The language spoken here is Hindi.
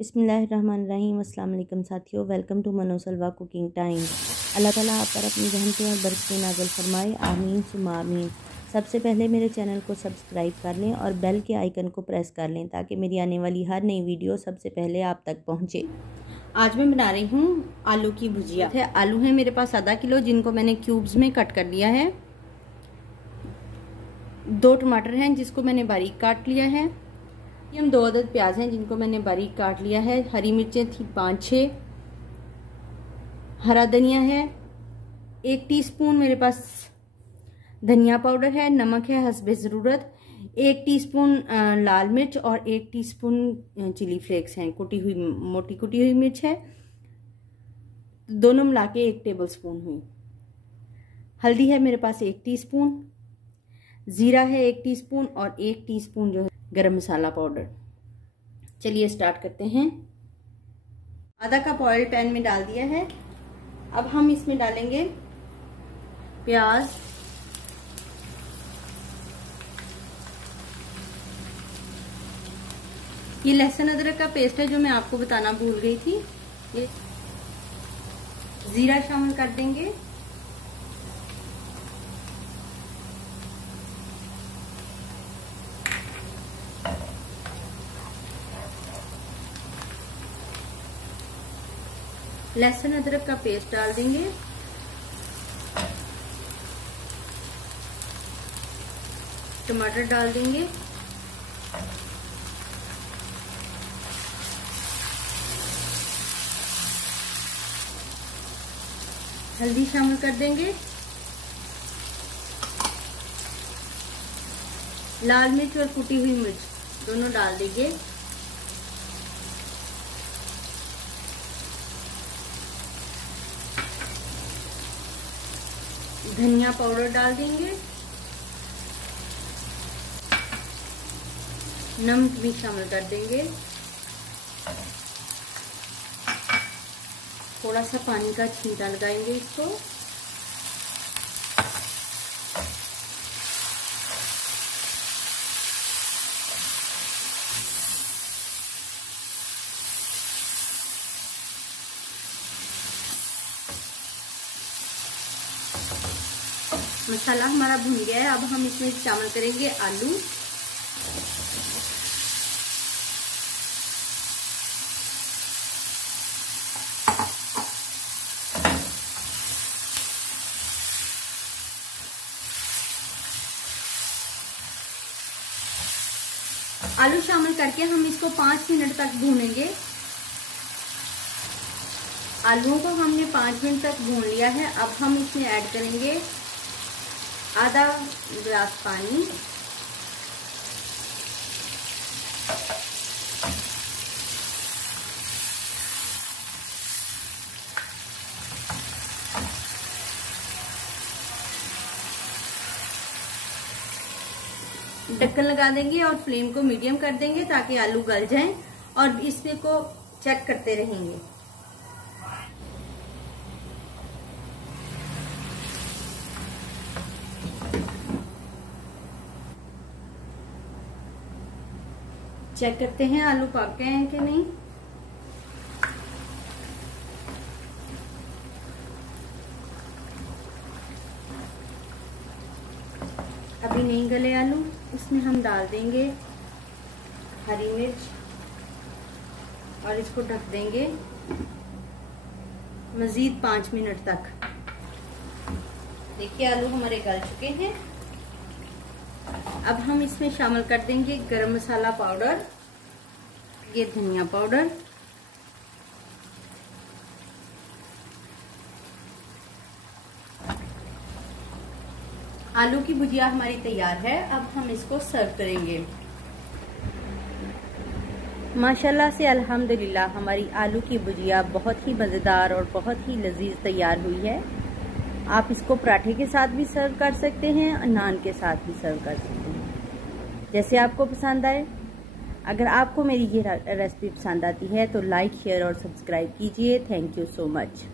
बिस्मिल्लाहिर्रहमानिर्रहीम। अस्सलाम वालेकुम साथियों, वेलकम टू मनोसलवा कुकिंग टाइम। अल्लाह ताला आप पर अपनी रहमतें और बरकतें नाज़िल फरमाए, आमीन सुम्मा आमीन। सबसे पहले मेरे चैनल को सब्सक्राइब कर लें और बेल के आइकन को प्रेस कर लें ताकि मेरी आने वाली हर नई वीडियो सबसे पहले आप तक पहुँचे। आज मैं बना रही हूँ आलू की भुजिया। आलू है मेरे पास आधा किलो, जिनको मैंने क्यूब्स में कट कर लिया है। 2 टमाटर हैं जिसको मैंने बारीक काट लिया है। हम 2 अदद प्याज हैं जिनको मैंने बारीक काट लिया है। हरी मिर्चें थी 5-6। हरा धनिया है। 1 टीस्पून मेरे पास धनिया पाउडर है। नमक है हस्बे ज़रूरत। 1 टीस्पून लाल मिर्च और 1 टीस्पून चिली फ्लेक्स हैं। कुटी हुई मोटी कुटी हुई मिर्च है। दोनों मिला के 1 टेबल स्पून हुई। हल्दी है मेरे पास 1 टीस्पून। जीरा है 1 टीस्पून और 1 टीस्पून जो है गरम मसाला पाउडर। चलिए स्टार्ट करते हैं। आधा कप ऑयल पैन में डाल दिया है। अब हम इसमें डालेंगे प्याज, ये लहसुन अदरक का पेस्ट है जो मैं आपको बताना भूल गई थी। ये जीरा शामिल कर देंगे। लहसुन अदरक का पेस्ट डाल देंगे। टमाटर डाल देंगे। हल्दी शामिल कर देंगे। लाल मिर्च और कुटी हुई मिर्च दोनों डाल देंगे। धनिया पाउडर डाल देंगे। नमक भी शामिल कर देंगे। थोड़ा सा पानी का छींटा लगाएंगे इसको। मसाला हमारा भुन गया है। अब हम इसमें शामिल करेंगे आलू। आलू शामिल करके हम इसको 5 मिनट तक भूनेंगे। आलूओं को हमने 5 मिनट तक भून लिया है। अब हम इसमें ऐड करेंगे आधा गिलास पानी। ढक्कन लगा देंगे और फ्लेम को मीडियम कर देंगे ताकि आलू गल जाएं और इसमें को चेक करते रहेंगे। चेक करते हैं आलू पक गए हैं कि नहीं। अभी नहीं गले आलू। इसमें हम डाल देंगे हरी मिर्च और इसको ढक देंगे मजीद 5 मिनट तक। देखिए आलू हमारे गल चुके हैं। अब हम इसमें शामिल कर देंगे गरम मसाला पाउडर, ये धनिया पाउडर, आलू की भुजिया हमारी तैयार है। अब हम इसको सर्व करेंगे। माशाल्लाह से अल्हम्दुलिल्लाह हमारी आलू की भुजिया बहुत ही मज़ेदार और बहुत ही लजीज तैयार हुई है। आप इसको पराठे के साथ भी सर्व कर सकते हैं और नान के साथ भी सर्व कर सकते हैं, जैसे आपको पसंद आए। अगर आपको मेरी ये रेसिपी पसंद आती है तो लाइक, शेयर और सब्सक्राइब कीजिए। Thank you so much.